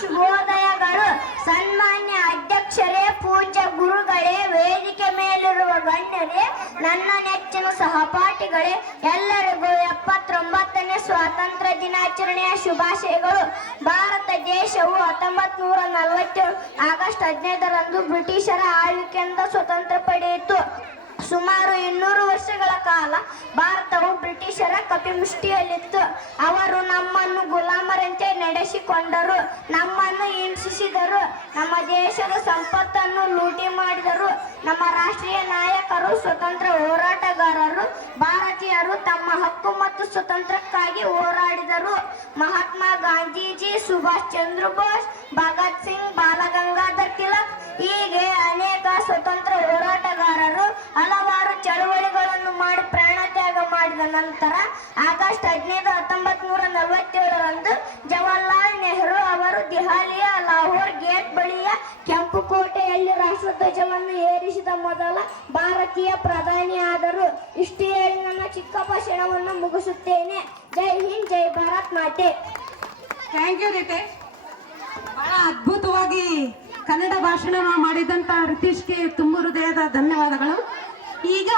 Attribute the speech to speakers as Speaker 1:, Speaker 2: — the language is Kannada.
Speaker 1: ಶುಭೋದಯಗಳು ಸನ್ಮಾನ್ಯ ಅಧ್ಯಕ್ಷರೇ, ಪೂಜ್ಯ ಗುರುಗಳೇ, ವೇದಿಕೆ ಮೇಲಿರುವ ಗಣ್ಯರೇ, ನನ್ನ ನೆಚ್ಚಿನ ಸಹಪಾಠಿಗಳೇ, ಎಲ್ಲರಿಗೂ ಎಪ್ಪತ್ತೊಂಬತ್ತನೇ ಸ್ವಾತಂತ್ರ್ಯ ದಿನಾಚರಣೆಯ ಶುಭಾಶಯಗಳು. ಭಾರತ ದೇಶವು ಹತ್ತೊಂಬತ್ ನೂರ ನಲವತ್ತೇಳು ಆಗಸ್ಟ್ ಹದಿನೈದರಂದು ಬ್ರಿಟಿಷರ ಆಳ್ವಿಕೆಯಿಂದ ಸ್ವತಂತ್ರ ಪಡೆಯಿತು. ಸುಮಾರು ಇನ್ನೂರು ವರ್ಷಗಳ ಕಾಲ ಭಾರತವು ಬ್ರಿಟಿಷರ ಕಪಿಮುಷ್ಟಿಯಲ್ಲಿತ್ತು. ಅವರು ನಮ್ಮನ್ನು ಗುಲಾಮರಂತೆ ನಡೆಸಿಕೊಂಡರು. ನಮ್ಮನ್ನು ಹಿಂಸಿಸಿದರು ನಮ್ಮ ದೇಶದ ಸಂಪತ್ತನ್ನು ಲೂಟಿ ಮಾಡಿದರು. ನಮ್ಮ ರಾಷ್ಟ್ರೀಯ ನಾಯಕರು, ಸ್ವತಂತ್ರ ಹೋರಾಟಗಾರರು, ಭಾರತೀಯರು ತಮ್ಮ ಹಕ್ಕು ಮತ್ತು ಸ್ವತಂತ್ರಕ್ಕಾಗಿ ಹೋರಾಡಿದರು. ಮಹಾತ್ಮ ಗಾಂಧೀಜಿ, ಸುಭಾಷ್ ಚಂದ್ರ ಬೋಸ್, ಭಗತ್ ಸಿಂಗ್, ಬಾಲಗಂಗಾಧರ್ ತಿಲಕ್ ಹೀಗೆ ಅನೇಕ ಸ್ವತಂತ್ರ ಹೋರಾಟಗಾರರು ಹಲವಾರು ಚಳುವಳಿಗಳನ್ನು ಮಾಡಿ ಪ್ರಾಣತ್ಯಾಗ ಮಾಡಿದ ನಂತರ ಆಗಸ್ಟ್ ಹದಿನೈದು ಹತ್ತೊಂಬತ್ ನೂರ ನಲವತ್ತೇಳರಂದು ರಾಷ್ಟ್ರಧ್ವಜವನ್ನು ಏರಿಸಿದ ಮೊದಲ ಭಾರತೀಯ ಪ್ರಧಾನಿ ಆದರು, ಇಷ್ಟು ಹೇಳಿ ನನ್ನ ಚಿಕ್ಕ ಭಾಷಣವನ್ನು ಮುಗಿಸುತ್ತೇನೆ. ಜೈ ಹಿಂದ್, ಜೈ ಭಾರತ್ ಮಾತೆ.
Speaker 2: ಥ್ಯಾಂಕ್ ಯು ರಿತೇಶ್ ಬಹಳ ಅದ್ಭುತವಾಗಿ ಕನ್ನಡ ಭಾಷಣ ಮಾಡಿದಂತ ರಿತೇಶ್ಗೆ ತುಂಬ ಹೃದಯದ ಧನ್ಯವಾದಗಳು. ಈಗ